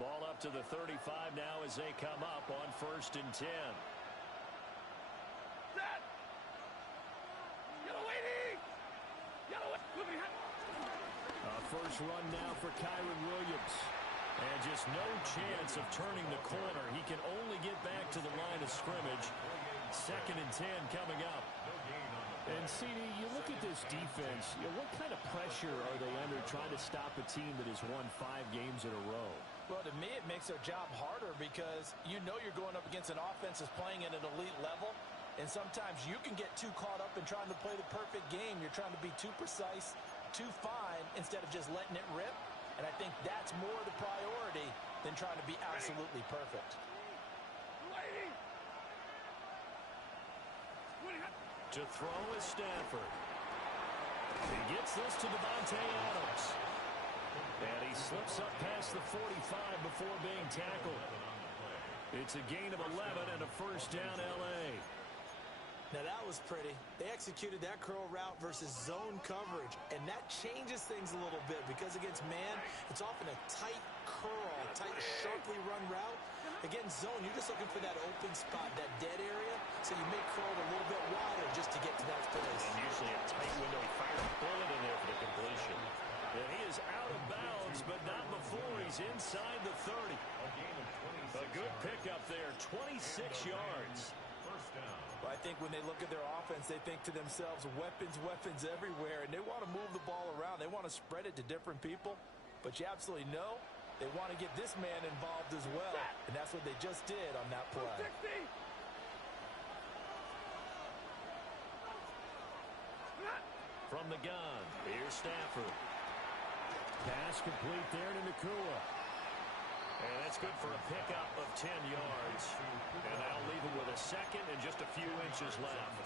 Ball up to the 35 now as they come up on 1st and 10. First run now for Kyron Williams. And just no chance of turning the corner. He can only get back to the line of scrimmage. 2nd and 10 coming up. And, CD, you look at this defense, what kind of pressure are they under trying to stop a team that has won 5 games in a row? Well, to me, it makes their job harder because you know you're going up against an offense that's playing at an elite level. And sometimes you can get too caught up in trying to play the perfect game. You're trying to be too precise, too fine, instead of just letting it rip. And I think that's more the priority than trying to be absolutely perfect. To throw is Stafford. He gets this to Devontae Adams. And he slips up past the 45 before being tackled. It's a gain of 11 and a first down, L.A. Now that was pretty. They executed that curl route versus zone coverage, and that changes things a little bit because against man, it's often a tight curl, tight, sharply run route. Against zone, you're just looking for that open spot, that dead area, so you make curl a little bit wider just to get to that place. And usually a tight window. He fired a bullet in there for the completion. And he is out of bounds, but not before he's inside the 30. A good pickup there, 26 yards. Well, I think when they look at their offense, they think to themselves, weapons, weapons everywhere, and they want to move the ball around. They want to spread it to different people, but you absolutely know they want to get this man involved as well, and that's what they just did on that play. From the gun, here's Stafford. Pass complete there to Nakua. And that's good for a pickup of 10 yards. And that'll leave him with a second and just a few inches left.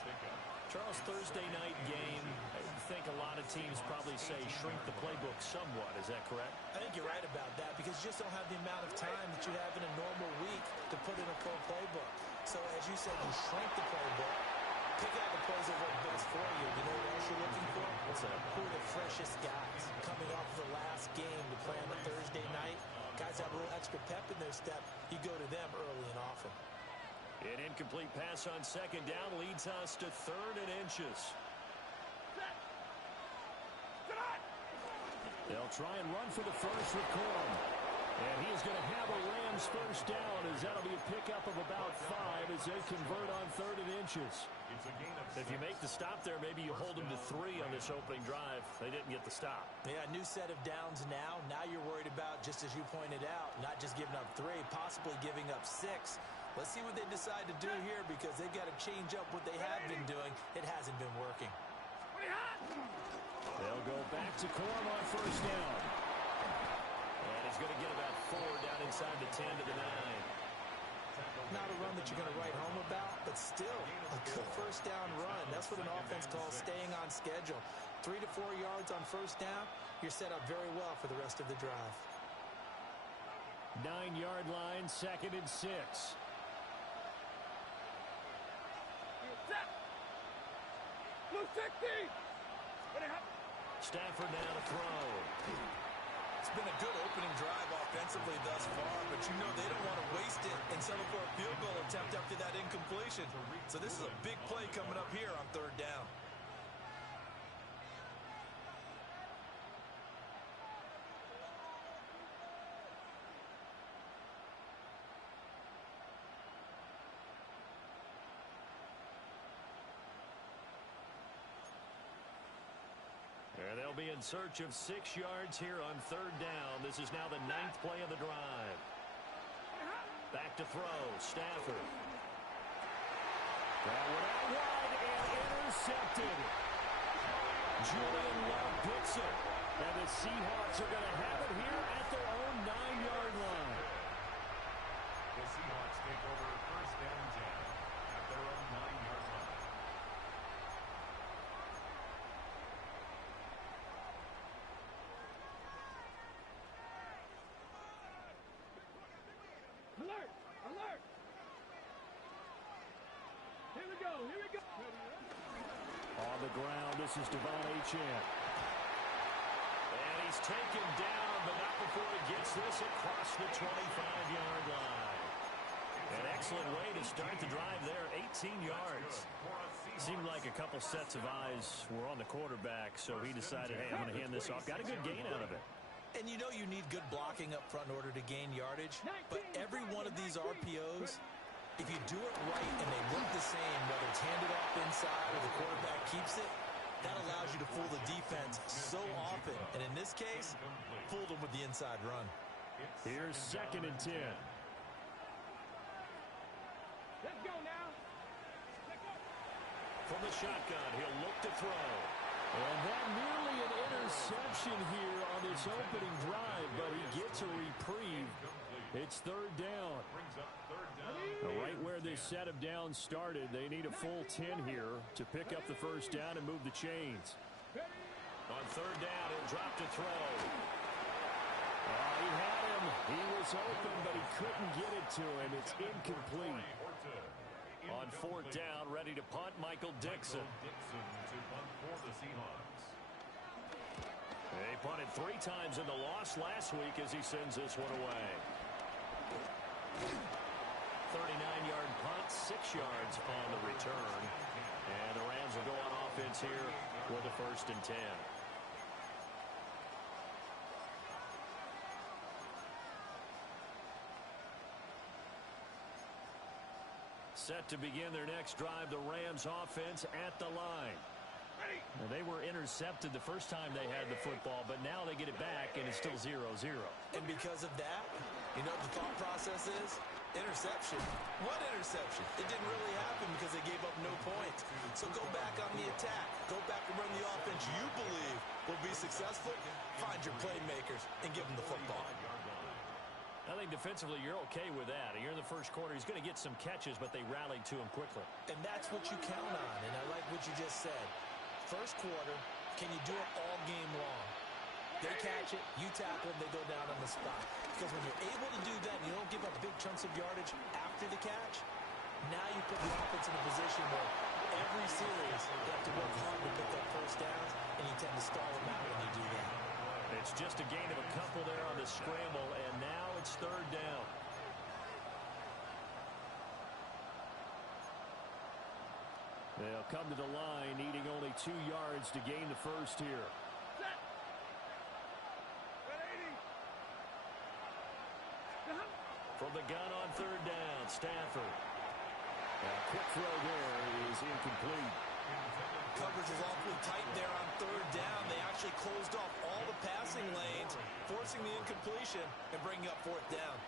Charles, Thursday night game, I think a lot of teams probably say shrink the playbook somewhat. Is that correct? I think you're right about that because you just don't have the amount of time that you have in a normal week to put in a full playbook. So as you said, you shrink the playbook. Pick out the plays that work best for you. You know what else you're looking for? What's that? Who are the freshest guys coming off the last game to play on a Thursday night? Guys have a little extra pep in their step. You go to them early and often. An incomplete pass on 2nd down leads us to 3rd and inches. They'll try and run for the first with Corum. And he's going to have a Rams first down as that'll be a pickup of about 5 as they convert on 3rd and inches. If you make the stop there, maybe you hold them to 3 on this opening drive. They didn't get the stop. Yeah, new set of downs now. Now you're worried about, just as you pointed out, not just giving up 3, possibly giving up 6. Let's see what they decide to do here because they've got to change up what they have been doing. It hasn't been working. They'll go back to Corum on first down. And he's going to get about 4 down inside the 10 to the 9. Not a run that you're going to write home about, but still a good first down run. That's what an offense calls staying on schedule. 3 to 4 yards on first down, you're set up very well for the rest of the drive. 9-yard line, 2nd and 6. Stafford now to throw. It's been a good opening drive offensively thus far, but you know they don't want to waste it and settle for a field goal attempt after that incompletion. So this is a big play coming up here on 3rd down. And they'll be in search of 6 yards here on 3rd down. This is now the 9th play of the drive. Back to throw, Stafford. That one out wide and intercepted. Julian Love gets it. And the Seahawks are going to have it here at their own 9-yard line. The Seahawks take over 1st down 10 at their own 9-yard line. Alert! Alert! Here we go! Here we go! On the ground, this is Devon Achane. And he He's taken down, but not before he gets this across the 25-yard line. An excellent way to start the drive there, 18 yards. Seemed like a couple sets of eyes were on the quarterback, so he decided, hey, I'm going to hand this off. Got a good gain out of it. And you know you need good blocking up front in order to gain yardage, but every one of these RPOs, if you do it right and they look the same, whether it's handed off inside or the quarterback keeps it, that allows you to fool the defense so often. And in this case, fooled them with the inside run. Here's 2nd and 10. Let's go now. Let's go. From the shotgun, he'll look to throw. And that nearly an interception here on this opening drive, but he gets a reprieve. It's 3rd down. Right where this set of downs started, they need a full 10 here to pick up the first down and move the chains. On 3rd down, he'll drop to throw. He had him. He was open, but he couldn't get it to him. It's incomplete. On 4th down, ready to punt, Michael Dixon. They punted 3 times in the loss last week as he sends this one away. 39-yard punt, 6 yards on the return. And the Rams will go on offense here with a 1st and 10. Set to begin their next drive, the Rams offense at the line. Now, they were intercepted the first time they had the football, but now they get it back, and it's still 0-0. And because of that, you know what the thought process is? Interception. What interception? It didn't really happen because they gave up no points. So go back on the attack. Go back and run the offense you believe will be successful. Find your playmakers and give them the football. I think defensively you're okay with that. You're in the first quarter. He's going to get some catches, but they rallied to him quickly. And that's what you count on, and I like what you just said. First quarter, can you do it all game long? They catch it, you tackle them, they go down on the spot. Because when you're able to do that and you don't give up big chunks of yardage after the catch, now you put the offense in a position where every series they have to work hard to pick up first downs, and you tend to stall them out when you do that. It's just a gain of a couple there on the scramble, and now it's 3rd down. They'll come to the line, needing only 2 yards to gain the first here. Set. 180. From the gun on 3rd down, Stafford. A quick throw there is incomplete. Coverage is awfully tight there on 3rd down. They actually closed off all the passing lanes, forcing the incompletion and bringing up 4th down.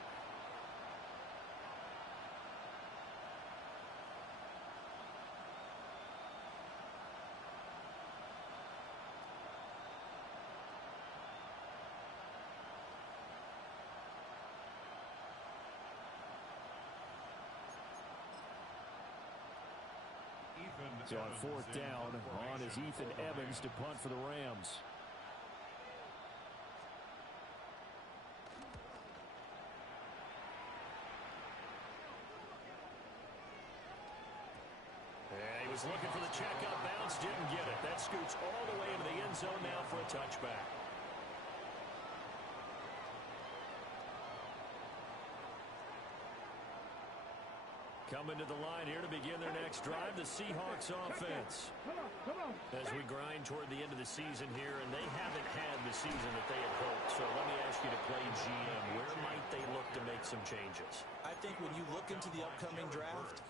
So on 4th down, on is Ethan Evans to punt for the Rams. And he was looking for the checkup bounce, didn't get it. That scoots all the way into the end zone now for a touchback. Coming to the line here to begin their next drive, the Seahawks offense. Come on. As we grind toward the end of the season here, and they haven't had the season that they had hoped. So let me ask you to play GM. Where might they look to make some changes? I think when you look into the upcoming draft,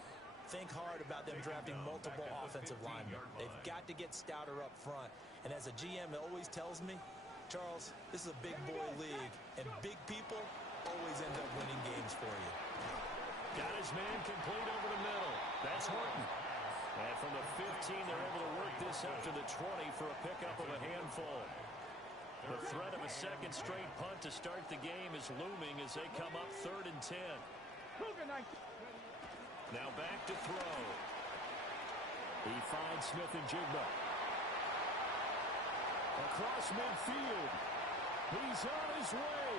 think hard about them drafting multiple offensive linemen. They've got to get stouter up front. And as a GM, it always tells me, Charles, this is a big boy league, and big people always end up winning games for you. Got his man complete over the middle. That's Horton. And from the 15, they're able to work this up to the 20 for a pickup of a handful. The threat of a second straight punt to start the game is looming as they come up 3rd and 10. Now back to throw. He finds Smith and Jigba. Across midfield. He's on his way.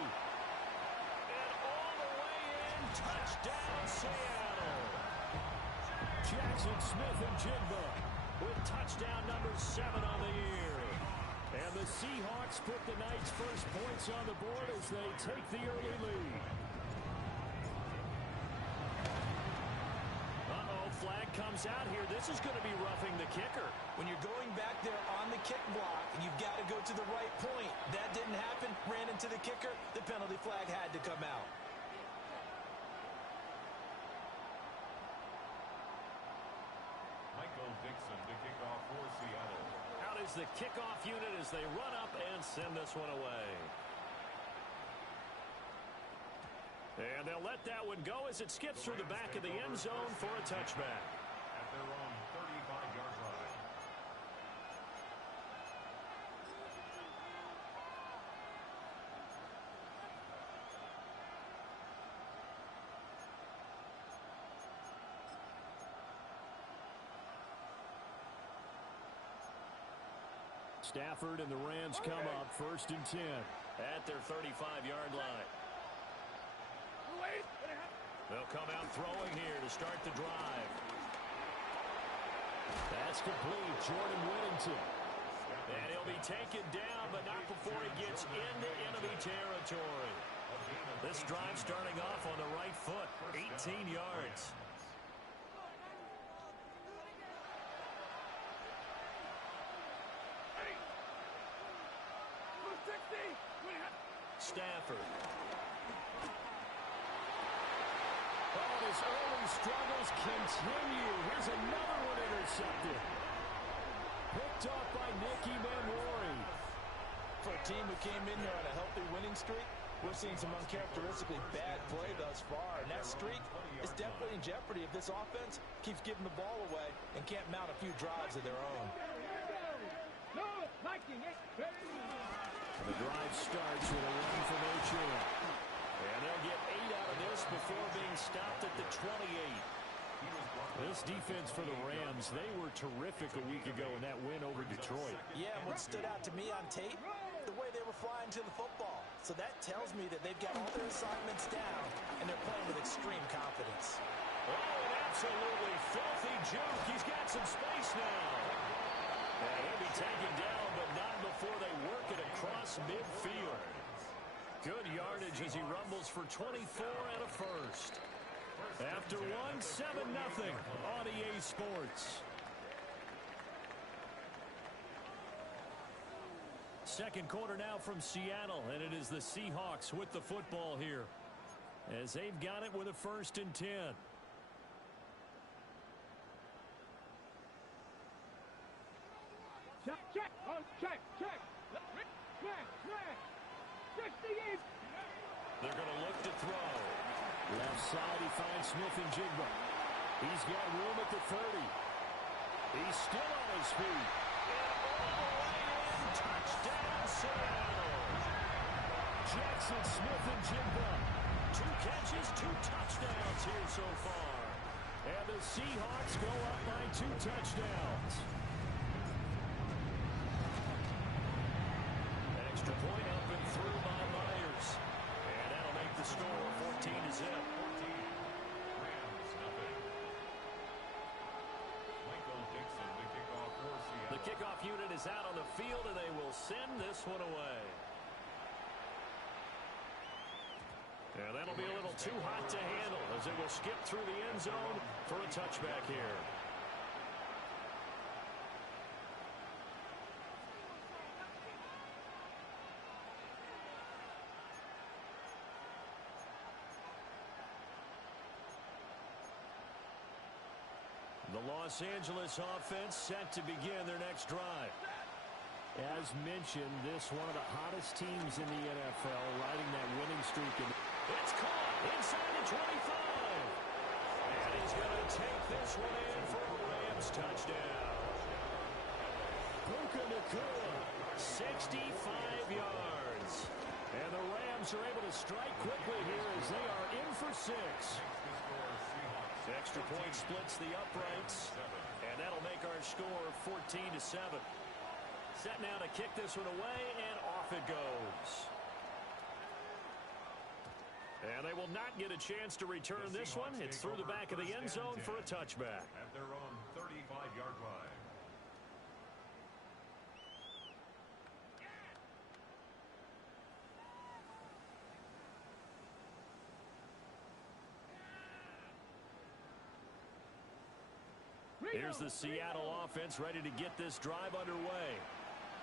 And all the way in. Touchdown, Seattle. Jackson Smith and Jigba With touchdown number 7 on the year. And the Seahawks put the Knights' first points on the board as they take the early lead. Flag comes out here. This is going to be roughing the kicker. When you're going back there on the kick block, you've got to go to the right point. That didn't happen. Ran into the kicker. The penalty flag had to come out. Michael Dixon to kick off for Seattle. Out is the kickoff unit as they run up and send this one away. And they'll let that one go as it skips through the back of the end zone for a touchback. At their own 35-yard line. Stafford and the Rams come up 1st and 10. At their 35-yard line. They'll come out throwing here to start the drive. That's complete. Jordan Whittington. And he'll be taken down, but not before he gets into enemy territory. This drive starting off on the right foot. 18 yards. Stafford. His early struggles continue. Here's another one intercepted. Picked up by Nicky Manwari. For a team who came in there on a healthy winning streak, we're seeing some uncharacteristically bad play thus far. And that streak is definitely in jeopardy if this offense keeps giving the ball away and can't mount a few drives of their own. The drive starts with a run from O'Shea. And they'll get 8 out of this before being stopped at the 28. This defense for the Rams, they were terrific a week ago in that win over Detroit. Yeah, and what stood out to me on tape, the way they were flying to the football. So that tells me that they've got all their assignments down, and they're playing with extreme confidence. Oh, an absolutely filthy juke. He's got some space now. And he'll be taken down, but not before they work it across midfield. Good yardage as he rumbles for 24 and a first. After one, 7-0 on EA Sports. Second quarter now from Seattle, and it is the Seahawks with the football here as they've got it with a 1st and 10. Check. They're going to look to throw. Left side, he finds Smith and Jigba. He's got room at the 30. He's still on his feet. And all the way in. Touchdown, Seattle. Jackson Smith and Jigba. 2 catches, 2 touchdowns here so far. And the Seahawks go up by 2 touchdowns. An extra point up and through by Myers. And that'll make the score 14-0. Rams, nothing. Michael Dixon to kick off for Seattle. The kickoff unit is out on the field, and they will send this one away. And that'll be a little too hot to handle as it will skip through the end zone for a touchback here. The Los Angeles offense set to begin their next drive. As mentioned, this one of the hottest teams in the NFL, riding that winning streak. It's caught inside the 25. And he's going to take this one in for a Rams touchdown. Puka Nacua, 65 yards. And the Rams are able to strike quickly here as they are in for 6. Extra point splits the uprights. And that'll make our score 14-7. Set now to kick this one away, and off it goes. And they will not get a chance to return this one. It's through the back of the end zone for a touchback. At their own 35-yard line. Here's the Seattle offense ready to get this drive underway.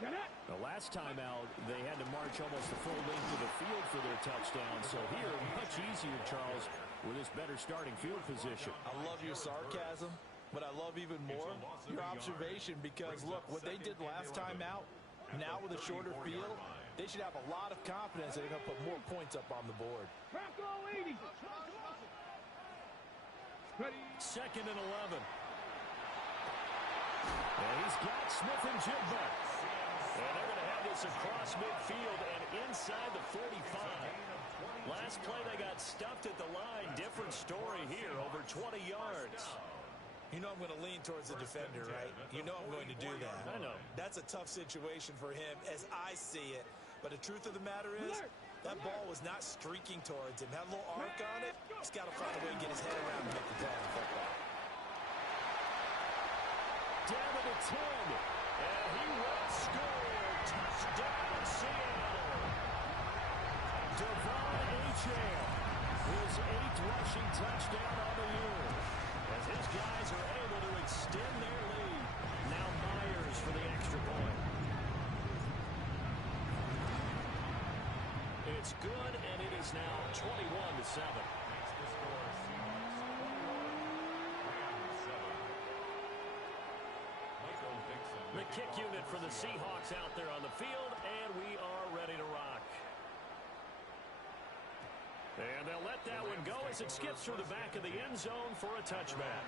The last time out, they had to march almost the full length of the field for their touchdown. So here, much easier, Charles, with this better starting field position. I love your sarcasm, but I love even more your observation because, look, what they did last time out, now with a shorter field, they should have a lot of confidence that they're going to put more points up on the board. Second and 11. And he's got Smith and Jigba. And they're going to have this across midfield and inside the 45. Last play they got stuffed at the line. Different story here, over 20 yards. You know I'm going to lean towards the defender, right? You know I'm going to do that. I know. That's a tough situation for him as I see it. But the truth of the matter is, that ball was not streaking towards him. Had a little arc on it. He's got to find a way to get his head around and make the play on the football. Down to the 10. And he will score. Touchdown, Seattle. Devon Achane, his 8th rushing touchdown on the year. As his guys are able to extend their lead. Now Myers for the extra point. It's good, and it is now 21-7. The kick unit for the Seahawks out there on the field, and we are ready to rock. And they'll let that one go as it skips through the back of the end zone for a touchback.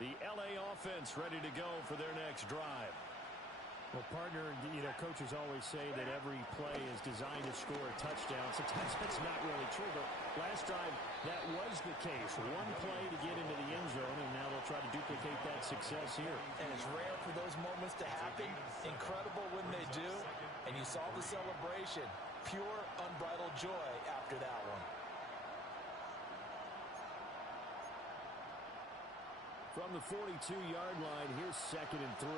The LA offense ready to go for their next drive. Well, partner, you know, coaches always say that every play is designed to score a touchdown. Sometimes that's not really true, but last drive, that was the case. One play to get into the end zone, and now they'll try to duplicate that success here. And it's rare for those moments to happen. Incredible when they do. And you saw the celebration. Pure, unbridled joy after that one. From the 42-yard line, here's 2nd and 3.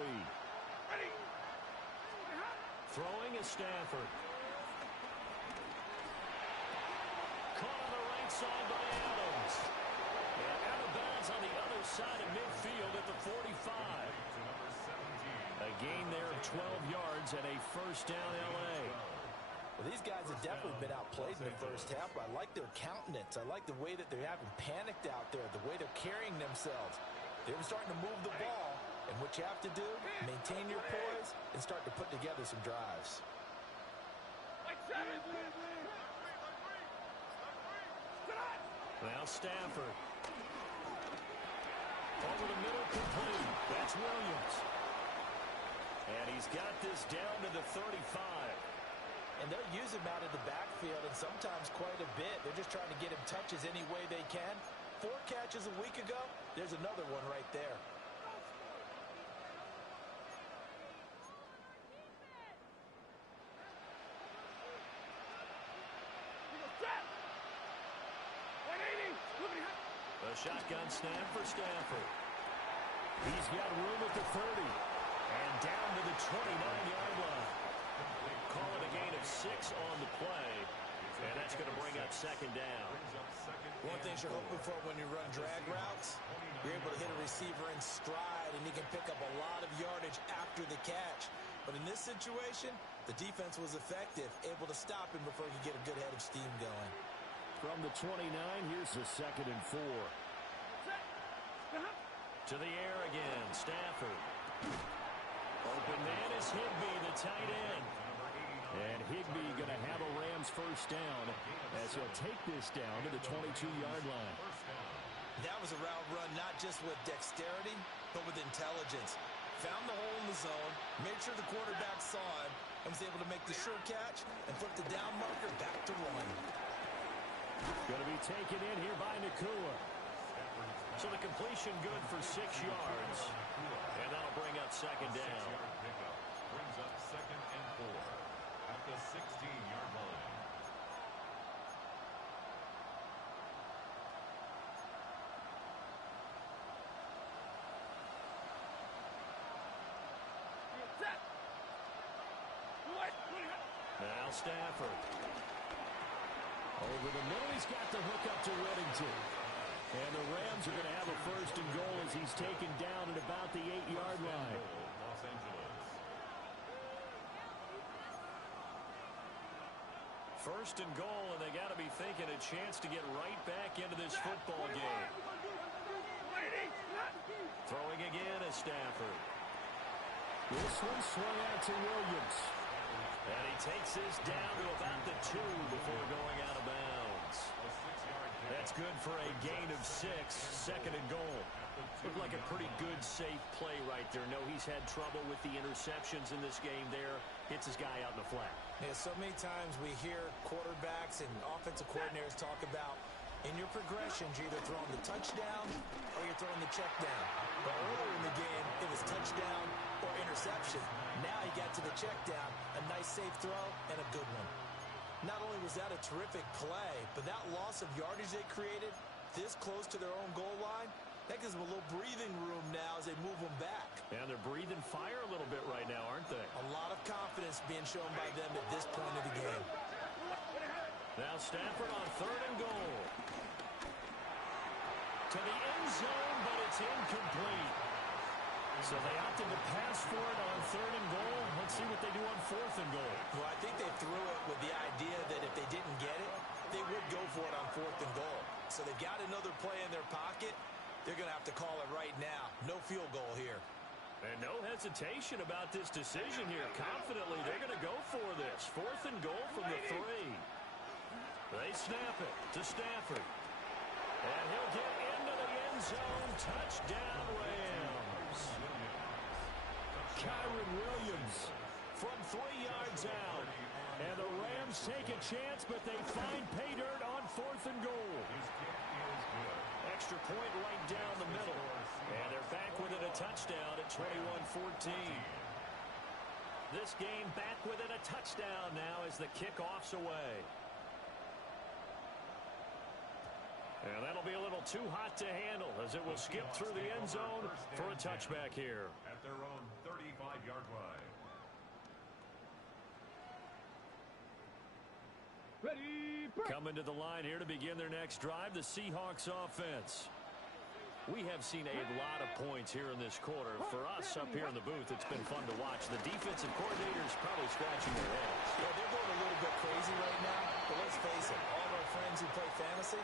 Throwing is Stafford. Caught on the right side by Adams. And out of bounds on the other side of midfield at the 45. A gain there of 12 yards and a first down L.A. Well, these guys have definitely been outplayed in the first half, but I like their countenance. I like the way that they're having panicked out there, the way they're carrying themselves. They're starting to move the ball. And what you have to do, maintain your poise and start to put together some drives. Now Stafford. Over the middle, complete. That's Williams. And he's got this down to the 35. And they'll use him out of the backfield and sometimes quite a bit. They're just trying to get him touches any way they can. 4 catches a week ago. There's another one right there. A shotgun snap for Stafford. He's got room at the 30. And down to the 29-yard line. Call it a gain of 6 on the play. And that's going to bring up 2nd down. One thing you're hoping for when you run drag routes, you're able to hit a receiver in stride, and he can pick up a lot of yardage after the catch. But in this situation, the defense was effective, able to stop him before he could get a good head of steam going. From the 29, here's the 2nd and 4. To the air again, Stafford. Open man is Higbee, the tight end. And Higbee going to have a Rams first down as he'll take this down to the 22-yard line. That was a route run not just with dexterity, but with intelligence. Found the hole in the zone, made sure the quarterback saw him, and was able to make the sure catch and flip the down marker back to run. Going to be taken in here by Nakua. So the completion good for 6 yards. And that'll bring up 2nd down. Brings up 2nd and 4 at the 16-yard line. Stafford. Over the middle, he's got the hook up to Whittington. And the Rams are going to have a first and goal as he's taken down at about the 8-yard line. Los Angeles. First and goal, and they got to be thinking a chance to get right back into this football game. Throwing again is Stafford. This one swung out to Williams. And he takes this down to about the 2 before going out of bounds. That's good for a gain of 6, second and goal. Looked like a pretty good, safe play right there. No, he's had trouble with the interceptions in this game there. Hits his guy out in the flat. Yeah, so many times we hear quarterbacks and offensive coordinators talk about in your progressions, you're either throwing the touchdown or you're throwing the check down. But earlier in the game, it was touchdown or interception. Now he got to the check down, a nice safe throw, and a good one. Not only was that a terrific play, but that loss of yardage they created this close to their own goal line, that gives them a little breathing room now as they move them back. And they're breathing fire a little bit right now, aren't they? A lot of confidence being shown by them at this point of the game. Now Stafford on third and goal. To the end zone, but it's incomplete. So they opted to pass for it on third and goal. Let's see what they do on fourth and goal. Well, I think they threw it with the idea that if they didn't get it, they would go for it on fourth and goal. So they've got another play in their pocket. They're going to have to call it right now. No field goal here. And no hesitation about this decision here. Confidently, they're going to go for this. Fourth and goal from the 3. They snap it to Stafford. And he'll get into the end zone. Touchdown, Rams. Kyron Williams From 3 yards out. And the Rams take a chance, but they find pay dirt on fourth and goal. Extra point right down the middle. And they're back within a touchdown at 21-14. This game back within a touchdown now as the kickoff's away. And that'll be a little too hot to handle as it will skip through the end zone for a touchback here. At their own 35-yard line. Ready, break. Coming to the line here to begin their next drive, the Seahawks offense. We have seen a lot of points here in this quarter. For us up here in the booth, it's been fun to watch. The defensive coordinators probably scratching their heads. Yeah, they're going a little bit crazy right now, but let's face it, all of our friends who play fantasy,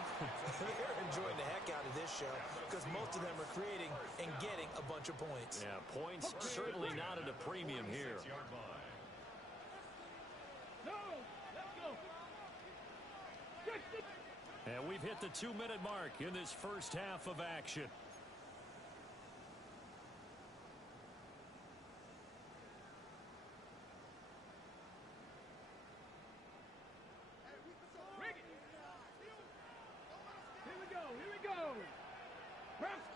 they're enjoying the heck out of this show because most of them are creating and getting a bunch of points. Yeah, points certainly not at a premium here. No, let's go. And we've hit the 2-minute mark in this first half of action. Bring it. Here we go, here we go. Rams,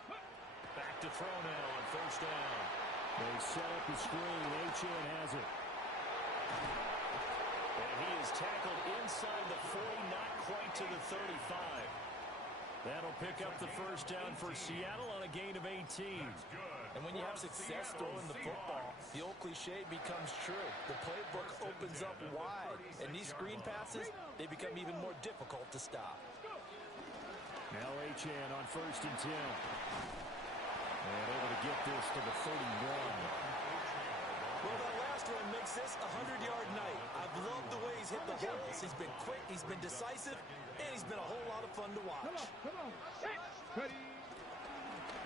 Back to throw now on first down. They set up the screen. Achane has it. And he is tackled inside the 40, not quite to the 35. That'll pick up the first down for Seattle on a gain of 18. And when you have success throwing the football, the old cliche becomes true. The playbook opens up wide, and these screen passes, they become even more difficult to stop. Now Achane on first and 10. And able to get this to the 31. Well, that last one makes this a 100-yard night. I've loved the way he's hit the holes. He's been quick, he's been decisive, and he's been a whole lot of fun to watch. come on. Hey, ready.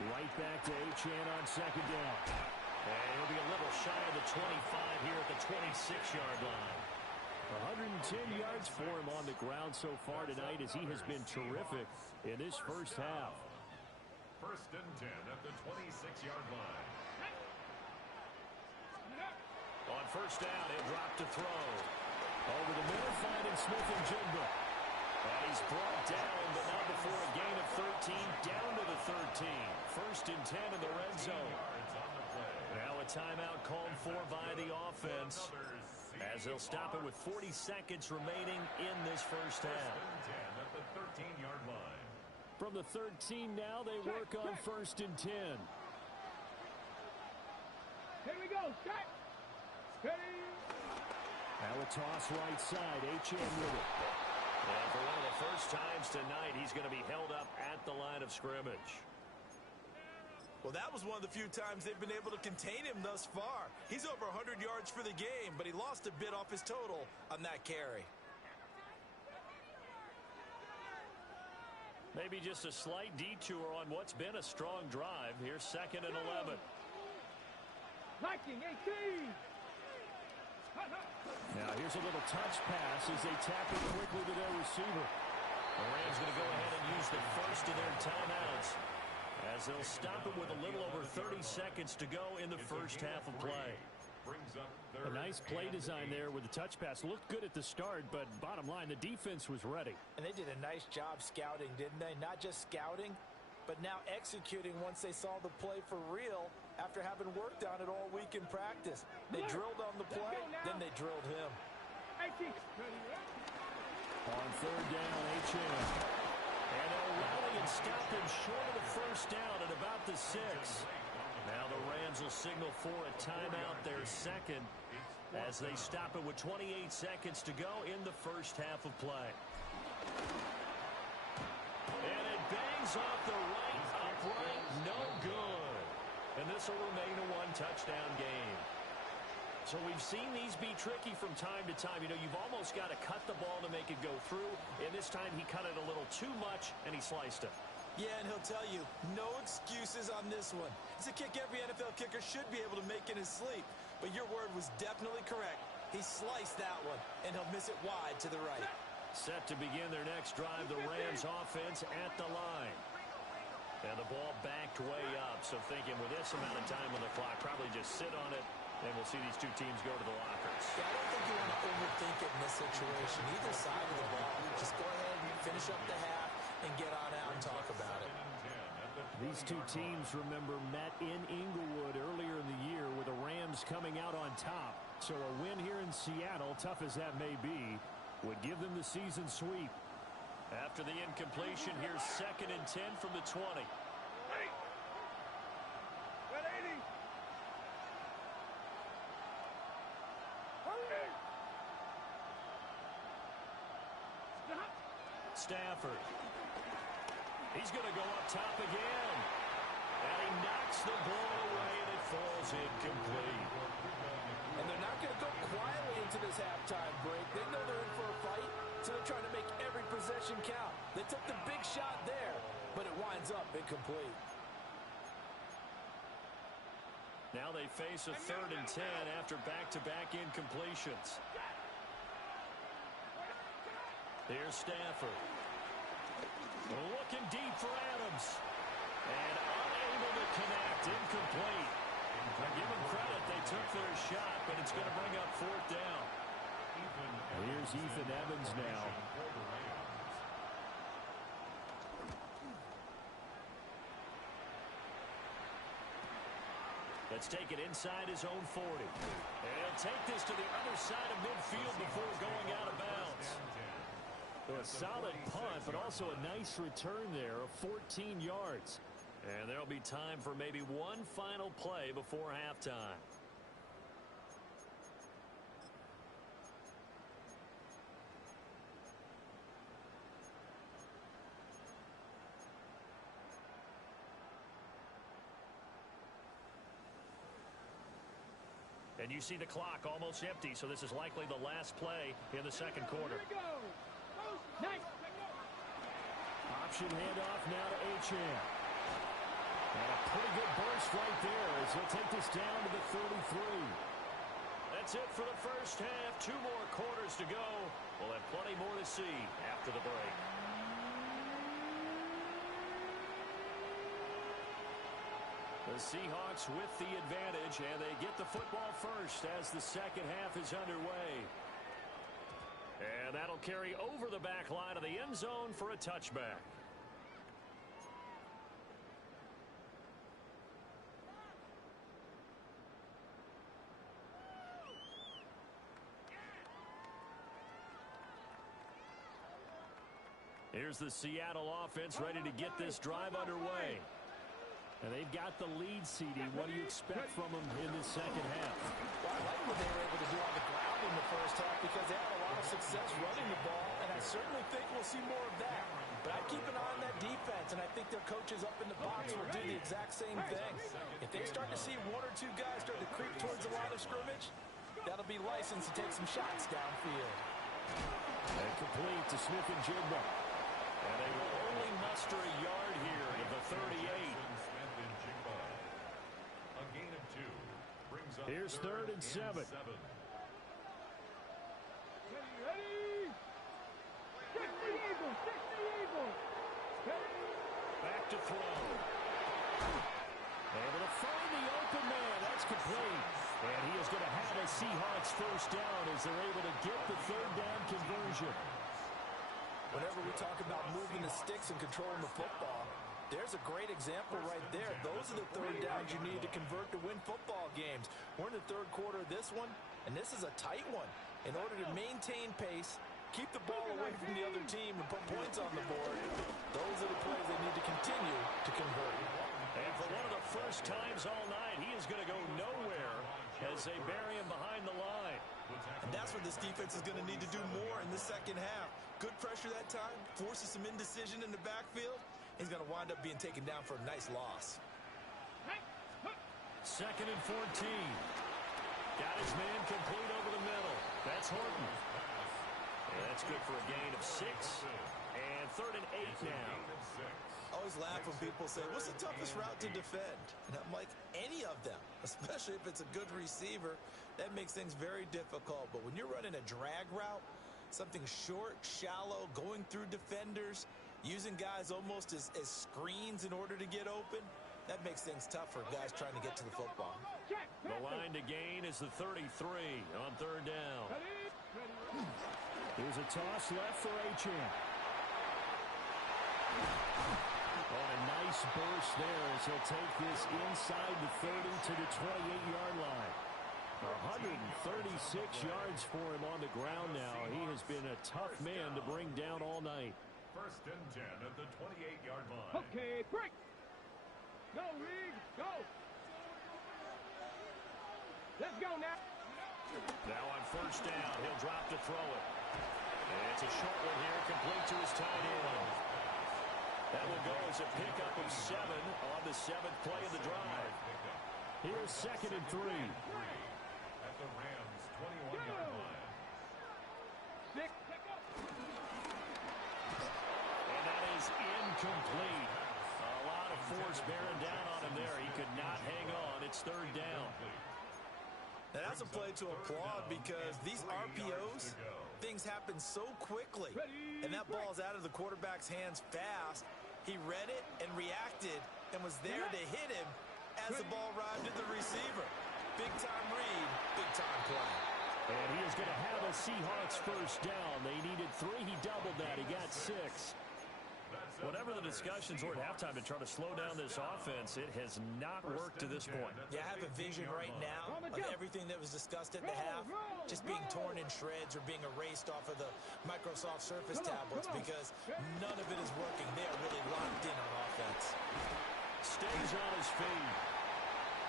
Right back to Achane on second down. And he'll be a little shy of the 25 here at the 26-yard line. 110 yards for him on the ground so far tonight as he has been terrific in this first half. First and 10 at the 26-yard line. On first down, he'll drop to throw. Over the middle, finding Smith and Jigba. And he's brought down, but not before a gain of 13, down to the 13. First and 10 in the red zone. Now a timeout called for by the offense, as they'll stop it with 40 seconds remaining in this first half. At the 13-yard line. From the 13 now, they work on first and 10. Here we go, set. Ready. Now Now a toss right side. H.M. with it. And for one of the first times tonight, he's going to be held up at the line of scrimmage. Well, that was one of the few times they've been able to contain him thus far. He's over 100 yards for the game, but he lost a bit off his total on that carry. Maybe just a slight detour on what's been a strong drive. Here's 2nd and 11. Viking 18. Now here's a little touch pass as they tap it quickly to their receiver. The Rams going to go ahead and use the first of their timeouts as they'll stop it with a little over 30 seconds to go in the first half of play. A nice play design there with the touch pass. Looked good at the start, but bottom line, the defense was ready. And they did a nice job scouting, didn't they? Not just scouting, but now executing once they saw the play for real after having worked on it all week in practice. They drilled on the play, then they drilled him. On 3rd down, H.M. And they'll rally and stop him short of the first down at about the 6. Now the Rams will signal for a timeout, their second, as they stop it with 28 seconds to go in the first half of play. And it bangs off the right upright, no good. And this will remain a one-touchdown game. So we've seen these be tricky from time to time. You know, you've almost got to cut the ball to make it go through. And this time he cut it a little too much, and he sliced it. Yeah, and he'll tell you, no excuses on this one. It's a kick every NFL kicker should be able to make in his sleep. But your word was definitely correct. He sliced that one, and he'll miss it wide to the right. Set to begin their next drive, the Rams offense at the line. And the ball backed way up, so thinking with this amount of time on the clock, probably just sit on it, and we'll see these two teams go to the lockers. Yeah, I don't think you want to overthink it in this situation. Either side of the ball, just go ahead and finish up the half and get on out and talk about it. These two teams, remember, met in Inglewood earlier in the year with the Rams coming out on top. So a win here in Seattle, tough as that may be, would give them the season sweep. After the incompletion, here's 2nd and 10 from the 20. Stafford. He's going to go up top again. And he knocks the ball away, and it falls incomplete. And they're not going to go quietly into this halftime break. They know they're in for a fight, so they're trying to make every possession count. They took the big shot there, but it winds up incomplete. Now they face a 3rd and 10 after back-to-back incompletions. Here's Stafford. Looking deep for Adams. And unable to connect. Incomplete. I give them credit. They took their shot, but it's going to bring up 4th down. Here's Ethan Evans now. Let's take it inside his own 40. And he'll take this to the other side of midfield before going out of bounds. So a solid punt, but also a nice return there of 14 yards. And there'll be time for maybe one final play before halftime. And you see the clock almost empty, so this is likely the last play in the second quarter. Here we go. Nice. Option handoff now to H.M. And a pretty good burst right there as he'll take this down to the 33. That's it for the first half. 2 more quarters to go. We'll have plenty more to see after the break. The Seahawks with the advantage, and they get the football first as the second half is underway. And that'll carry over the back line of the end zone for a touchback. Here's the Seattle offense ready to get this drive underway. And they've got the lead, CD. What do you expect from them in the second half? Well, I like what they were able to do on the ground in the first half because they had a lot of success running the ball, and I certainly think we'll see more of that. But I keep an eye on that defense, and I think their coaches up in the box will do the exact same thing. If they start to see one or two guys start to creep towards the line of scrimmage, that'll be license to take some shots downfield. And complete to Smith and Jigba. And they will only muster a yard here at the 38. A gain of 2 brings up Here's 3rd and 7. Ready? Stick the eagle! Stick the eagle! Back to throw. Able to find the open man. That's complete. And he is going to have a Seahawks first down as they're able to get the 3rd down conversion. Whenever we talk about moving the sticks and controlling the football, there's a great example right there. Those are the 3rd downs you need to convert to win football games. We're in the 3rd quarter of this one, and this is a tight one. In order to maintain pace, keep the ball away from the other team, and put points on the board, those are the plays they need to continue to convert. And for one of the first times all night, he is going to go nowhere as they bury him behind the line. And that's what this defense is going to need to do more in the second half. Good pressure that time, forces some indecision in the backfield. He's going to wind up being taken down for a nice loss. 2nd and 14. Got his man complete over the middle. That's Horton. And that's good for a gain of 6. And 3rd and 8 now. I always laugh when people say, what's the toughest route to defend? And I'm like, any of them, especially if it's a good receiver. That makes things very difficult. But when you're running a drag route, something short, shallow, going through defenders, using guys almost as screens in order to get open, that makes things tough for guys trying to get to the football. The line to gain is the 33 on 3rd down. Here's a toss left for Achane. Oh, a nice burst there as he'll take this inside the 30 to the 28-yard line. 136 yards for him on the ground now. He has been a tough man to bring down all night. 1st and 10 at the 28-yard line. Okay, break! Go, Reed! Go! Let's go now! Now on 1st down, he'll drop to throw it. And it's a short one here, complete to his tight end. That will go as a pickup of 7 on the 7th play of the drive. Here's 2nd and 3. At the Rams 21-yard line. Stick, pick up! And that is incomplete. A lot of force bearing down on him there. He could not hang on. It's 3rd down. And that's a play to applaud because these RPOs, things happen so quickly. And that ball's out of the quarterback's hands fast. He read it and reacted and was there to hit him as the ball arrived at the receiver. Big-time read, big-time play. And he is going to have a Seahawks first down. They needed 3. He doubled that. He got 6. Whatever the discussions were at halftime to try to slow down this offense, it has not worked to this point. Yeah, I have a vision right now of everything that was discussed at the half just being torn in shreds or being erased off of the Microsoft Surface tablets because none of it is working. They are really locked in on offense. Stays on his feet.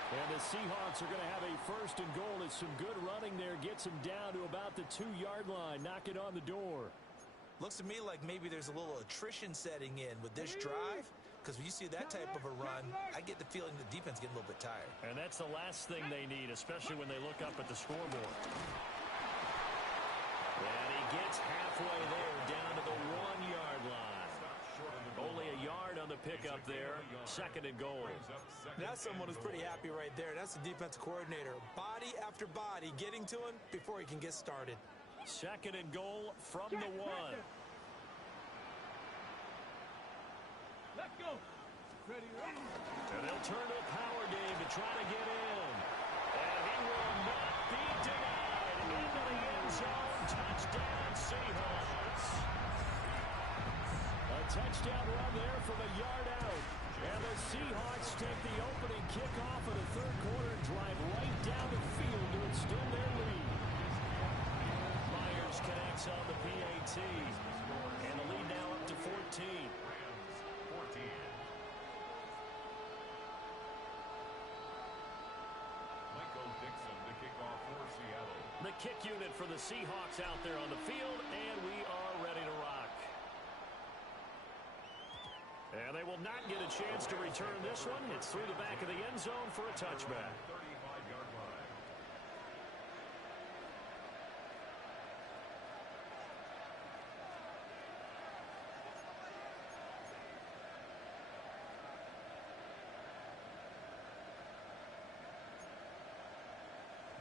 And the Seahawks are going to have a 1st and goal as some good running there gets him down to about the 2-yard line. Knock it on the door. Looks to me like maybe there's a little attrition setting in with this drive because when you see that type of a run, I get the feeling the defense getting a little bit tired. And that's the last thing they need, especially when they look up at the scoreboard. And he gets halfway there down to the 1-yard line. Only a yard on the pickup there. 2nd and goal. That's someone who's pretty happy right there. That's the defensive coordinator. Body after body getting to him before he can get started. 2nd and goal from the 1. Let's go! Ready, ready! And they'll turn to a power game to try to get in. And he will not be denied. Into the end zone. Touchdown, Seahawks. A touchdown run there from a yard out. And the Seahawks take the opening kickoff of the 3rd quarter and drive right down the field to extend their lead. Myers connects on the PAT. And the lead now up to 14. kick unit for the Seahawks out there on the field, and we are ready to rock. And they will not get a chance to return this one. It's through the back of the end zone for a touchback. 35-yard line.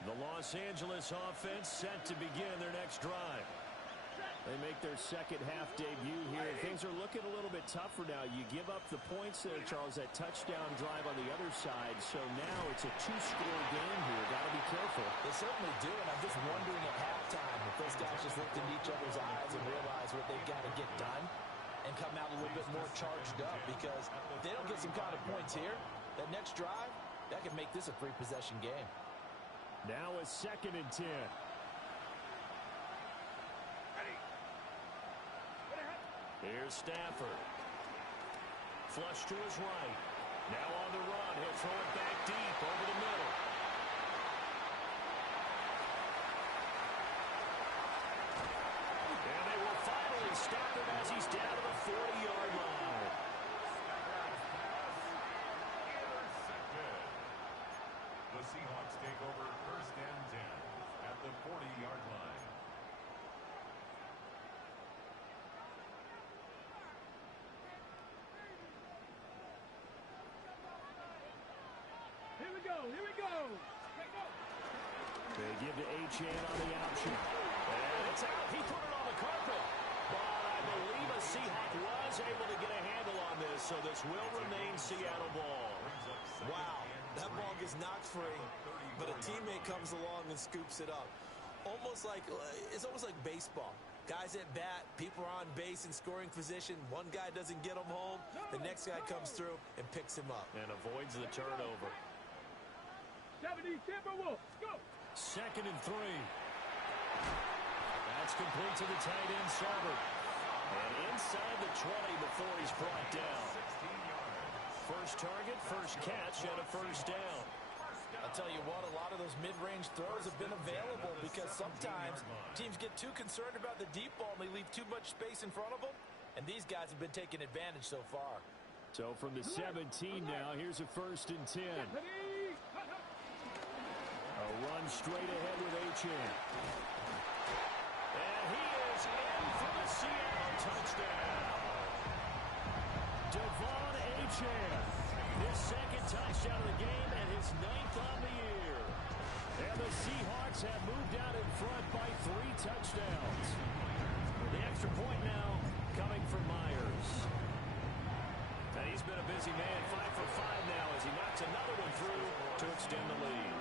The Los Angeles offense set to begin their next drive. They make their second half debut here. Things are looking a little bit tougher now. You give up the points there, Charles, that touchdown drive on the other side. So now it's a two-score game here. Got to be careful. They certainly do, and I'm just wondering at halftime if those guys just looked into each other's eyes and realize what they've got to get done and come out a little bit more charged up, because if they don't get some kind of points here, that next drive, that could make this a three-possession game. Now a 2nd and 10. Here's Stafford. Flush to his right. Now on the run. He'll throw it back deep over the middle. And they will finally stop him as he's down to the 40-yard line. Intercepted. The Seahawks take over 1st and 10 at the 40-yard line. Here we go. Here we go. They give to Achane on the option. And it's out. He put it on the carpet. But I believe a Seahawk was able to get a handle on this, so this will remain Seattle ball. Wow, that ball gets knocked free, but a teammate comes along and scoops it up. It's almost like baseball. Guys at bat, people are on base in scoring position. One guy doesn't get him home. The next guy comes through and picks him up. And avoids the turnover. 70 Timberwolves. Go. 2nd and 3. That's complete to the tight end, Saubert. And inside the 20 before he's brought down. 16 yards. First target, first catch, and a first down. I'll tell you what, a lot of those mid-range throws have been available because sometimes teams get too concerned about the deep ball and they leave too much space in front of them, and these guys have been taking advantage so far. So from the 17 now, here's a 1st and 10. A run straight ahead with Achane. And he is in for the Seattle touchdown. Devon Achane, his 2nd touchdown of the game and his 9th on the year. And the Seahawks have moved out in front by 3 touchdowns. The extra point now coming from Myers. And he's been a busy man, 5 for 5 now as he knocks another one through to extend the lead.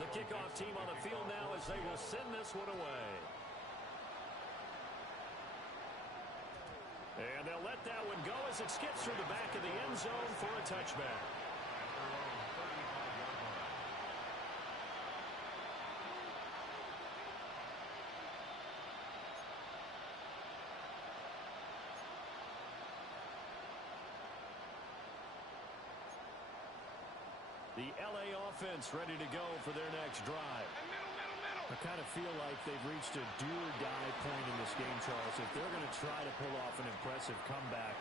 The kickoff team on the field now as they will send this one away. And they'll let that one go as it skips through the back of the end zone for a touchback. The LA offense ready to go for their next drive. I kind of feel like they've reached a do-or-die point in this game, Charles. If they're going to try to pull off an impressive comeback,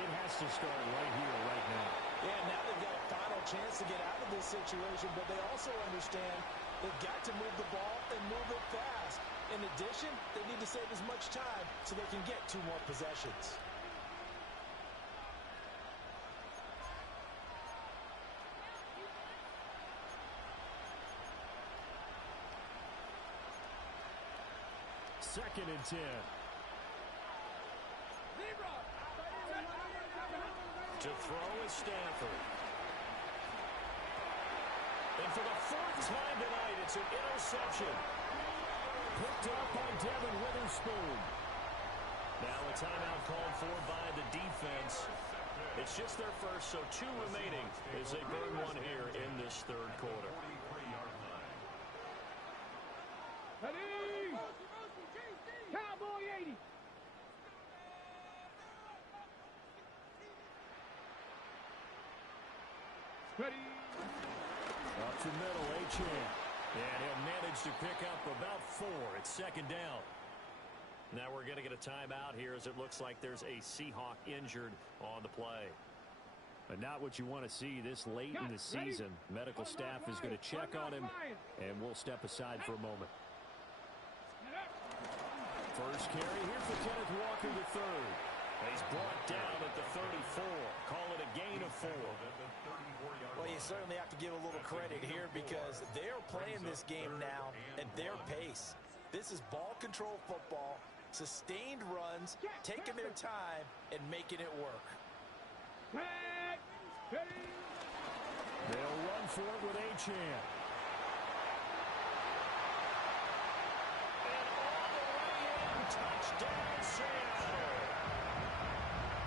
it has to start right here, right now. Yeah, now they've got a final chance to get out of this situation, but they also understand they've got to move the ball and move it fast. In addition, they need to save as much time so they can get 2 more possessions. Second and 10. To throw is Stafford. And for the 4th time tonight, it's an interception. Picked up by Devin Witherspoon. Now a timeout called for by the defense. It's just their first, so 2 remaining as they burn one here in this 3rd quarter. 43-yard line. Ready? Cowboy 80. Ready. from middle, Achane. And he'll manage to pick up about 4. It's second down. Now we're going to get a timeout here as it looks like there's a Seahawk injured on the play. But not what you want to see this late in the season. Medical staff is going to check on him, and we'll step aside for a moment. First carry here for Kenneth Walker III. He's brought down at the 34. Call it a gain of 4. Well, you certainly have to give a little credit here because they're playing this game now at their pace. This is ball control football, sustained runs, taking their time, and making it work. They'll run for it with Achane. And all the way in, touchdown Seattle.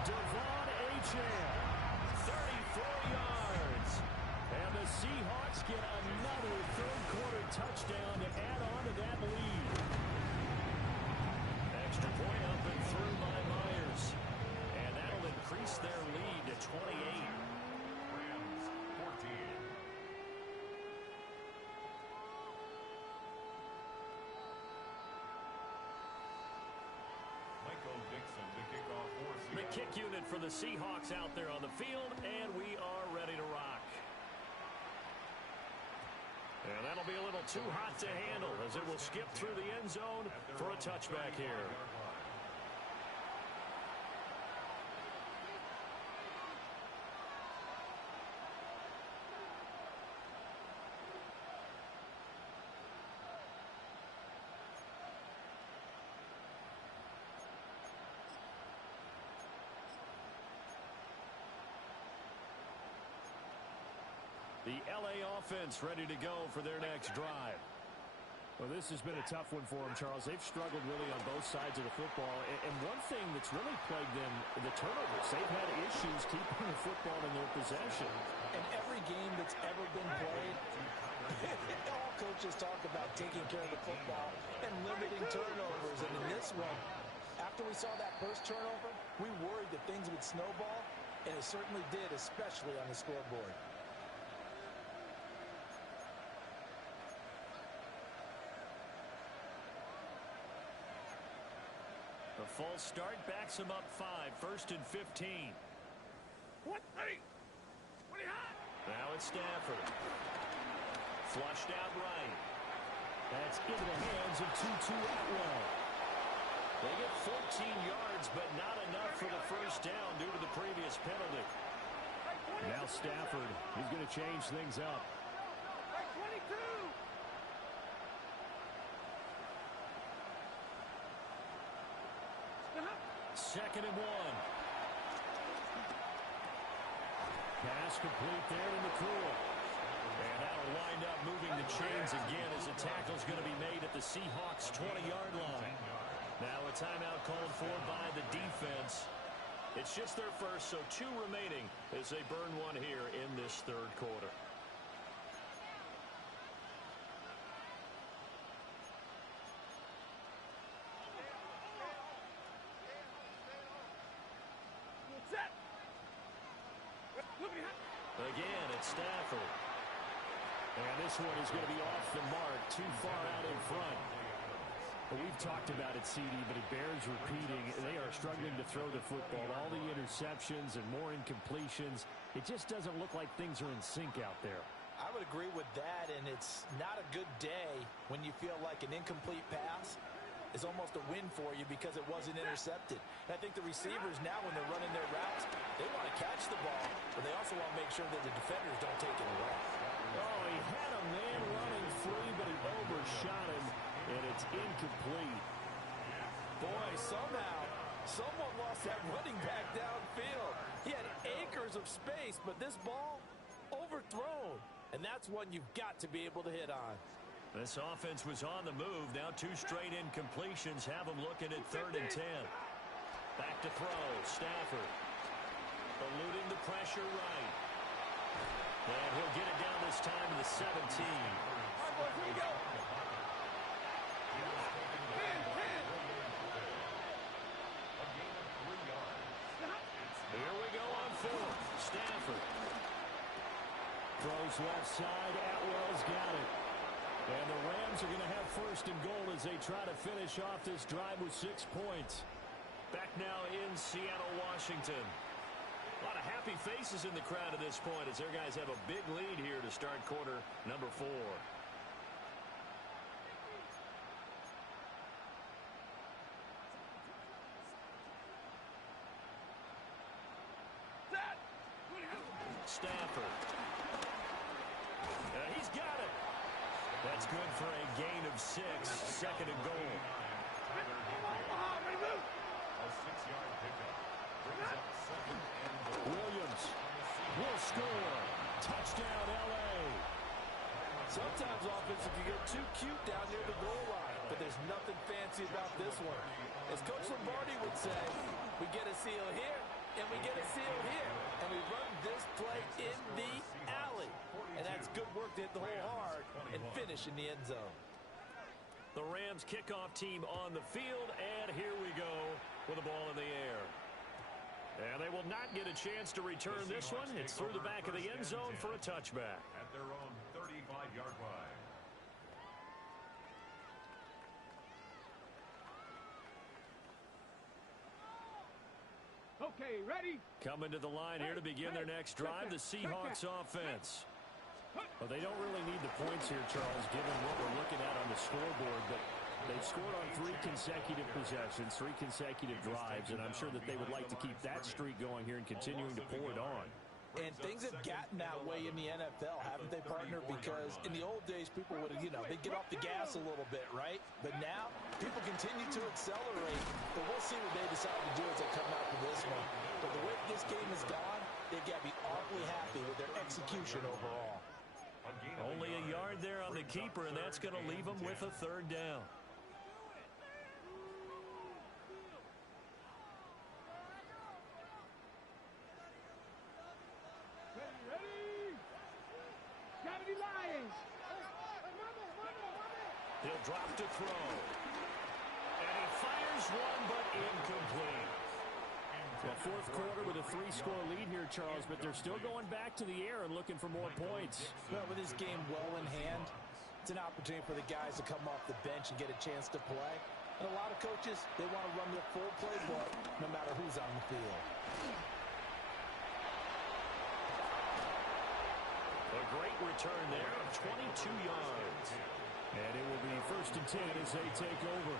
Devon Achane, 34 yards. And the Seahawks get another third-quarter touchdown to add on to that lead. Extra point up and through by Myers. And that'll increase their lead to 28. Rams 14. Michael Dixon to kick off for The Seattle. kick unit for the Seahawks out there on the field, and we are ready to rock. And that'll be a little too hot to handle as it will skip through the end zone for a touchback here. The LA offense ready to go for their next drive. Well, this has been a tough one for them, Charles. They've struggled really on both sides of the football. And one thing that's really plagued them, the turnovers. They've had issues keeping the football in their possession. In every game that's ever been played, all coaches talk about taking care of the football and limiting turnovers. And in this one, after we saw that first turnover, we worried that things would snowball, and it certainly did, especially on the scoreboard. The false start backs him up 5, 1st and 15. What? Hey! What are you hot? Now it's Stafford. Flushed out right. That's into the hands of Tutu Atwell. They get 14 yards, but not enough for the first down due to the previous penalty. Now Stafford, he's going to change things up. Hey, 22! Second and 1. Pass complete there in the cool. And that'll wind up moving the chains again as the tackle's going to be made at the Seahawks' 20-yard line. Now a timeout called for by the defense. It's just their first, so 2 remaining as they burn one here in this third quarter. Set! Again, it's Stafford. And this one is going to be off the mark, too far out in front. Well, we've talked about it, CD, but it bears repeating. They are struggling to throw the football. All the interceptions and more incompletions. It just doesn't look like things are in sync out there. I would agree with that, and it's not a good day when you feel like an incomplete pass is almost a win for you because it wasn't intercepted. And I think the receivers now, when they're running their routes, they want to catch the ball, but they also want to make sure that the defenders don't take it away. Oh, he had a man running free, but he overshot him, and it's incomplete. Boy, somehow, someone lost that running back downfield. He had acres of space, but this ball overthrown. And that's one you've got to be able to hit on. This offense was on the move. Now 2 straight incompletions have them looking at 3rd and 10. Back to throw. Stafford eluding the pressure right. And he'll get it down this time to the 17. All right, boys, here we go. Here we go on 4th. Stafford Throws left side. Atwell's got it. And the Rams are going to have first and goal as they try to finish off this drive with 6 points. Back now in Seattle, Washington. A lot of happy faces in the crowd at this point as their guys have a big lead here to start quarter number 4. Stafford. He's got it. That's good for a gain of 6. Second and goal. A 6-yard pickup. Brings up second and goal. Williams will score. Touchdown, L.A. Sometimes offense can get too cute down near the goal line, but there's nothing fancy about this one. As Coach Lombardi would say, we get a seal here, and we get a seal here, and we run this play in the alley. And that's good work to hit the hole hard and finish in the end zone. The Rams kickoff team on the field, and here we go with the ball in the air. And they will not get a chance to return this one. It's through the back of the end zone for a touchback. At their own 35-yard line. Okay, ready? Coming to the line here to begin their next drive, the Seahawks offense. Well, they don't really need the points here, Charles, given what we're looking at on the scoreboard. But they've scored on 3 consecutive possessions, 3 consecutive drives, and I'm sure that they would like to keep that streak going here and continuing to pour it on. And things have gotten that way in the NFL, haven't they, partner? Because in the old days, people would, they'd get off the gas a little bit, right? But now, people continue to accelerate. But we'll see what they decide to do as they come out for this one. But the way this game has gone, they've got to be awfully happy with their execution overall. Only a yard there on the keeper, and that's going to leave them with a third down. He'll drop to throw. And he fires one, but incomplete. Well, fourth quarter with a 3-score lead here, Charles, but they're still going back to the air and looking for more points. Well, with this game well in hand, it's an opportunity for the guys to come off the bench and get a chance to play. And a lot of coaches, they want to run their full playbook no matter who's on the field. A great return there of 22 yards. And it will be first and 10 as they take over.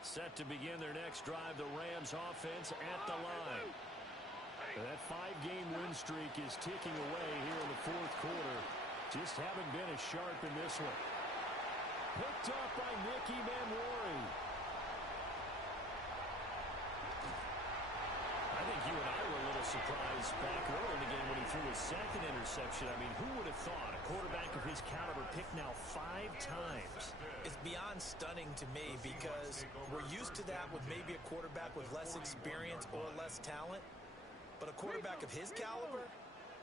Set to begin their next drive, the Rams offense at the line. And that 5-game win streak is ticking away here in the fourth quarter. Just haven't been as sharp in this one. Picked up by Nicky Manwari. I think you and I were a little surprised back early in the game when he threw his second interception. I mean, who would have thought a quarterback of his caliber picked now 5 times? It's beyond stunning to me because we're used to that with maybe a quarterback with less experience or less talent. But a quarterback of his caliber,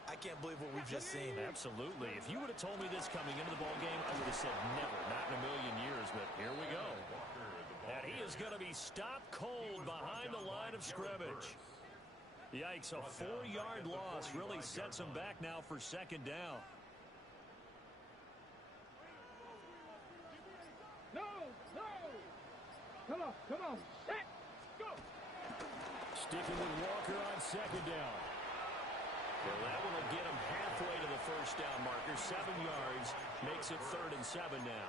I can't believe what we've just seen. Absolutely. If you would have told me this coming into the ballgame, I would have said never, not in a million years. But here we go. And he is going to be stopped cold behind the line of scrimmage. Yikes, a 4-yard loss really sets him back now for second down. No, no. Come on, set, go. Sticking with Walker on second down. Well, that one will get him halfway to the first down marker. 7 yards makes it 3rd and 7 now.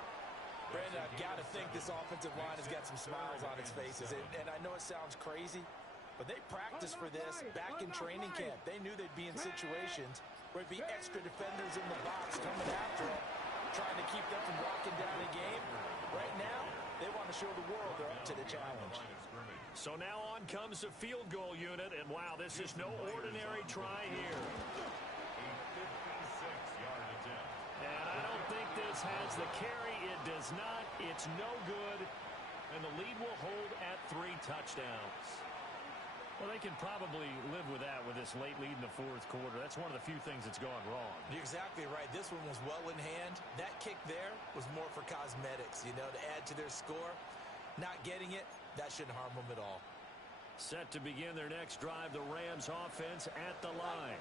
Brandon, I've got to think this offensive line has got some smiles on its faces. And I know it sounds crazy, but they practiced for this back in training camp. They knew they'd be in situations where it'd be extra defenders in the box coming after them, trying to keep them from walking down the game. Right now, they want to show the world they're up to the challenge. So now on comes the field goal unit, and wow, this is no ordinary try here. A 56-yard attempt. And I don't think this has the carry. It does not. It's no good. And the lead will hold at 3 touchdowns. Well, they can probably live with that with this late lead in the fourth quarter. That's one of the few things that's gone wrong. You're exactly right. This one was well in hand. That kick there was more for cosmetics, you know, to add to their score. Not getting it, that shouldn't harm them at all. Set to begin their next drive, the Rams offense at the line.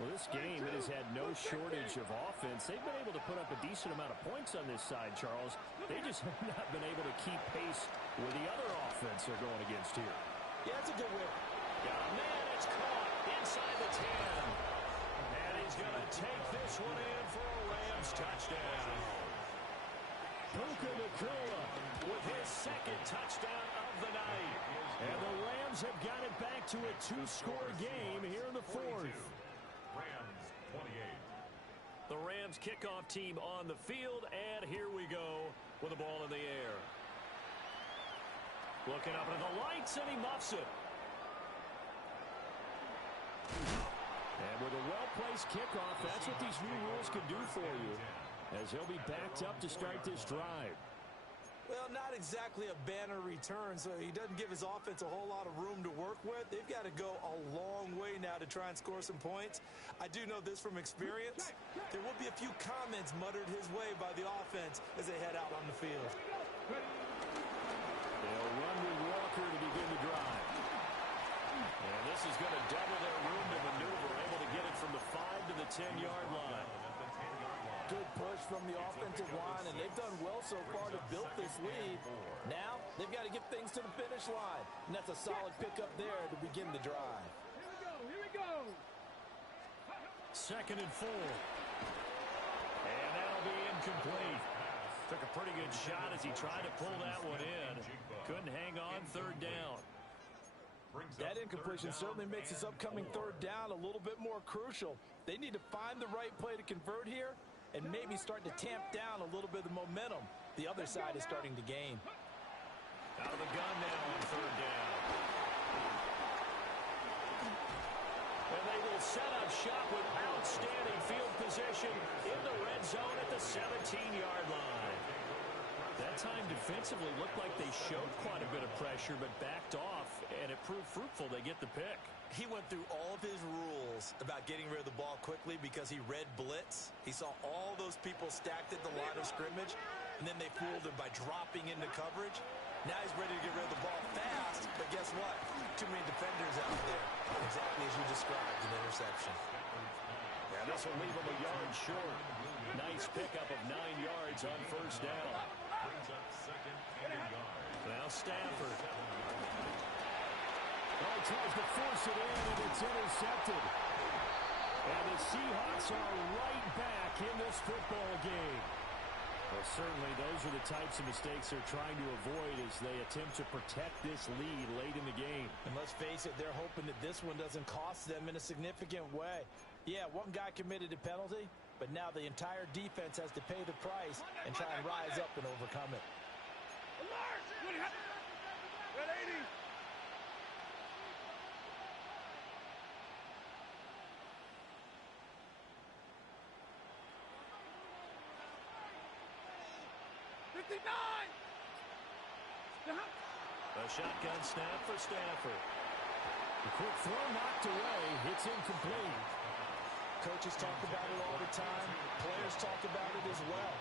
Well, this game, it has had no shortage of offense. They've been able to put up a decent amount of points on this side, Charles. They just have not been able to keep pace with the other offense they're going against here. Yeah, it's a good win. Yeah, man, it's caught inside the 10. And he's going to take this one in for a Rams touchdown. Puka Nacua With his second touchdown of the night. And the Rams have got it back to a two-score game here in the fourth. Rams 28. The Rams kickoff team on the field, and here we go with the ball in the air. Looking up at the lights, and he muffs it. And with a well-placed kickoff, that's what these new rules can do for you, as he'll be backed up to start this drive. Well, not exactly a banner return, so he doesn't give his offense a whole lot of room to work with. They've got to go a long way now to try and score some points. I do know this from experience. There will be a few comments muttered his way by the offense as they head out on the field. They'll run with Walker to begin the drive. And this is going to double their room to maneuver, able to get it from the 5 to the 10-yard line. Good push from the offensive line, and they've done well so far to build this lead. Now, they've got to get things to the finish line, and that's a solid pickup there to begin the drive. Here we go. 2nd and 4. And that'll be incomplete. Took a pretty good shot as he tried to pull that one in. Couldn't hang on 3rd down. That incompletion certainly makes this upcoming 3rd down a little bit more crucial. They need to find the right play to convert here and maybe start to tamp down a little bit of the momentum the other side is starting to gain. Out of the gun now on 3rd down. And they will set up shop with outstanding field position in the red zone at the 17-yard line. That time defensively looked like they showed quite a bit of pressure but backed off, and it proved fruitful. They get the pick. He went through all of his rules about getting rid of the ball quickly because he read blitz. He saw all those people stacked at the line of scrimmage, and then they fooled him by dropping into coverage. Now he's ready to get rid of the ball fast, but guess what? Too many defenders out there. Exactly as you described, an interception. And this will leave him a yard short. Nice pickup of 9 yards on 1st down. Now Stafford. Oh, he tries to force it in, and it's intercepted. And the Seahawks are right back in this football game. Well, certainly those are the types of mistakes they're trying to avoid as they attempt to protect this lead late in the game. And let's face it, they're hoping that this one doesn't cost them in a significant way. Yeah, one guy committed a penalty, but now the entire defense has to pay the price and try and rise up and overcome it. Red 80. A shotgun snap for Stafford. The quick throw knocked away. It's incomplete. Coaches talk about it all the time. Players talk about it as well.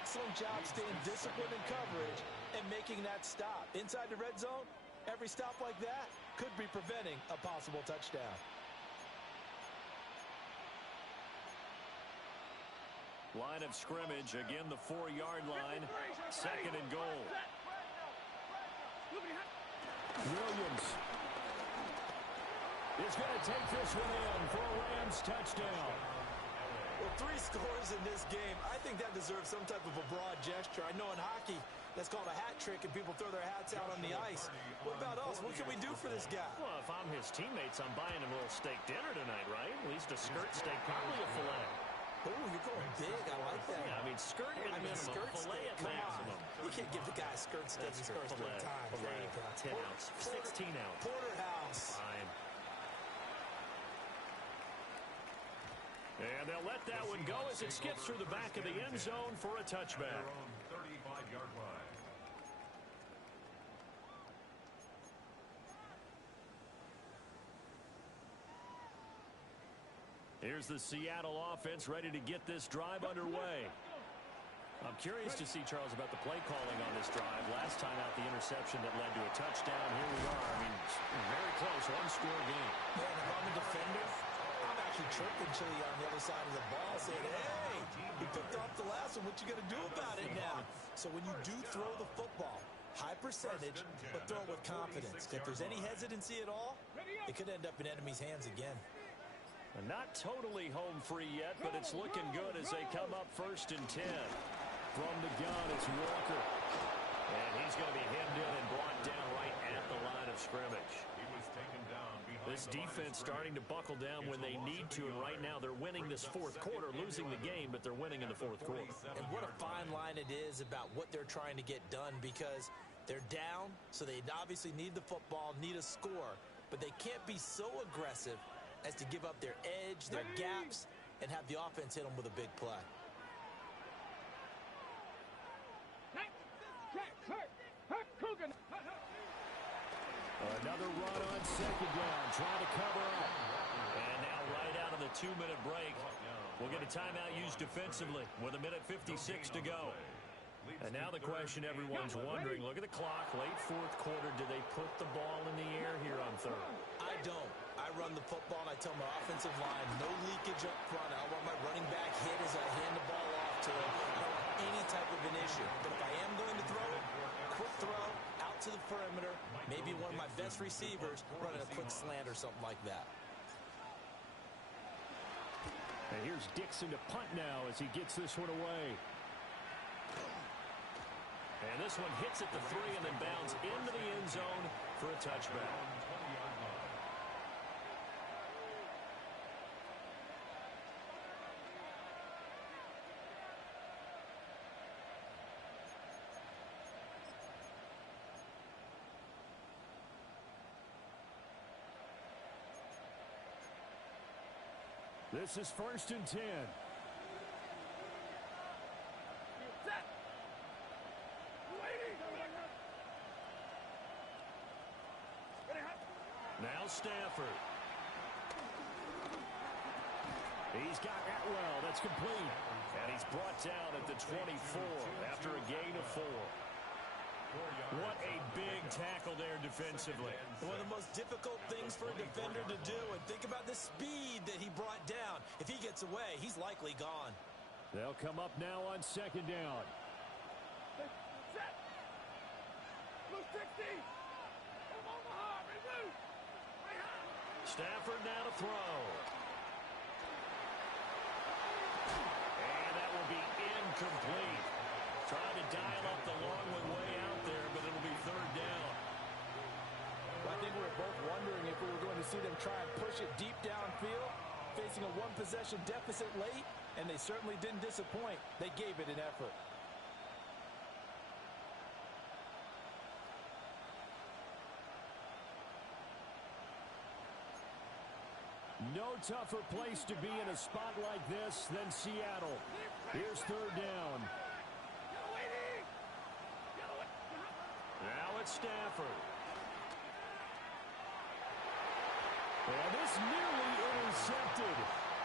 Excellent job staying disciplined in coverage and making that stop. Inside the red zone, every stop like that could be preventing a possible touchdown. Line of scrimmage, again the 4-yard line. 2nd and goal. Williams is going to take this one in for a Rams touchdown. Well, 3 scores in this game. I think that deserves some type of a broad gesture. I know in hockey, that's called a hat trick, and people throw their hats out on the ice. What about us? What can we do for this guy? Well, if I'm his teammates, I'm buying him a little steak dinner tonight, right? At least a skirt steak, probably a filet. Oh, you're going big. I like that. Yeah, I mean, skirt at minimum, skirt filet steak. at Come maximum. on. You can't give the guy a skirt steak his first 3 times. There you go. 10 ounce, 16 ounce. Porterhouse. Fine. And they'll let that one go as it skips through the back of the end zone for a touchback. 35-yard line. Here's the Seattle offense ready to get this drive underway. I'm curious to see, Charles, about the play calling on this drive. Last time out, the interception that led to a touchdown. Here we are. I mean, very close, one-score game. Yeah, and if I'm a defender, I'm actually chirping Chili on the other side of the ball, saying, hey, you picked off the last one. What you going to do about it now? So when you do throw the football, high percentage, but throw it with confidence. If there's any hesitancy at all, it could end up in enemy's hands again. Not totally home free yet, but it's looking good as they come up 1st and 10. From the gun, it's Walker. And he's going to be hemmed in and brought down right at the line of scrimmage. He was taken down behind This defense starting to buckle down when they need to, and right now they're winning this fourth quarter, losing the game, but they're winning in the fourth quarter. And what a fine line it is about what they're trying to get done, because they're down, so they obviously need the football, need a score, but they can't be so aggressive as to give up their edge, their gaps, and have the offense hit them with a big play. Another run on 2nd down, trying to cover up. And now right out of the 2-minute break, we'll get a timeout used defensively with 1:56 to go. And now the question everyone's wondering, look at the clock, late fourth quarter, do they put the ball in the air here on 3rd? I don't. I run the football, and I tell my offensive line, no leakage up front. I don't want my running back hit as I hand the ball off to him. I don't want any type of an issue. But if I am going to throw it, quick throw, out to the perimeter, maybe one of my best receivers running a quick slant or something like that. And here's Dixon to punt now as he gets this one away. And this one hits at the 3 and then bounds into the end zone for a touchback. This is 1st and 10. Now Stafford. He's got Atwell. That's complete. And he's brought down at the 24 after a gain of 4. What a big tackle there defensively. One of the most difficult things for a defender to do, and think about the speed that he brought down. If he gets away, he's likely gone. They'll come up now on 2nd down. Stafford now to throw. And that will be incomplete. Trying to dial up the long one way out there, but it'll be 3rd down. Well, I think we were both wondering if we were going to see them try and push it deep downfield, facing a one-possession deficit late, and they certainly didn't disappoint. They gave it an effort. No tougher place to be in a spot like this than Seattle. Here's 3rd down. Now it's Stafford. And this nearly intercepted.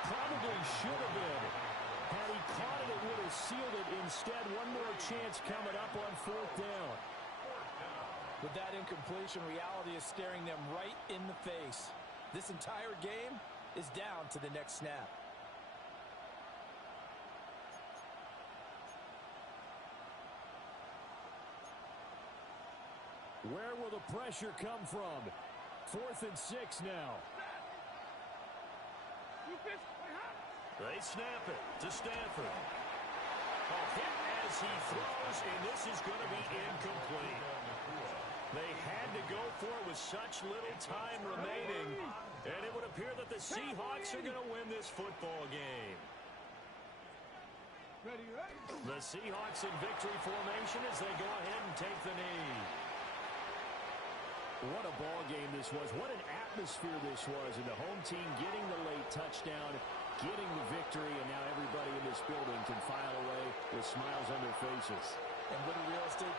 Probably should have been. Had he caught it, it would have sealed it. Instead, one more chance coming up on 4th down. With that incompletion, reality is staring them right in the face. This entire game is down to the next snap. Where will the pressure come from? 4th and 6 now. They snap it to Stafford. A hit as he throws, and this is going to be incomplete. They had to go for it with such little time remaining, and it would appear that the Seahawks are going to win this football game. The Seahawks in victory formation as they go ahead and take the knee. What a ball game this was. What an atmosphere this was. And the home team getting the late touchdown, getting the victory, and now everybody in this building can file away with smiles on their faces. And what a real estate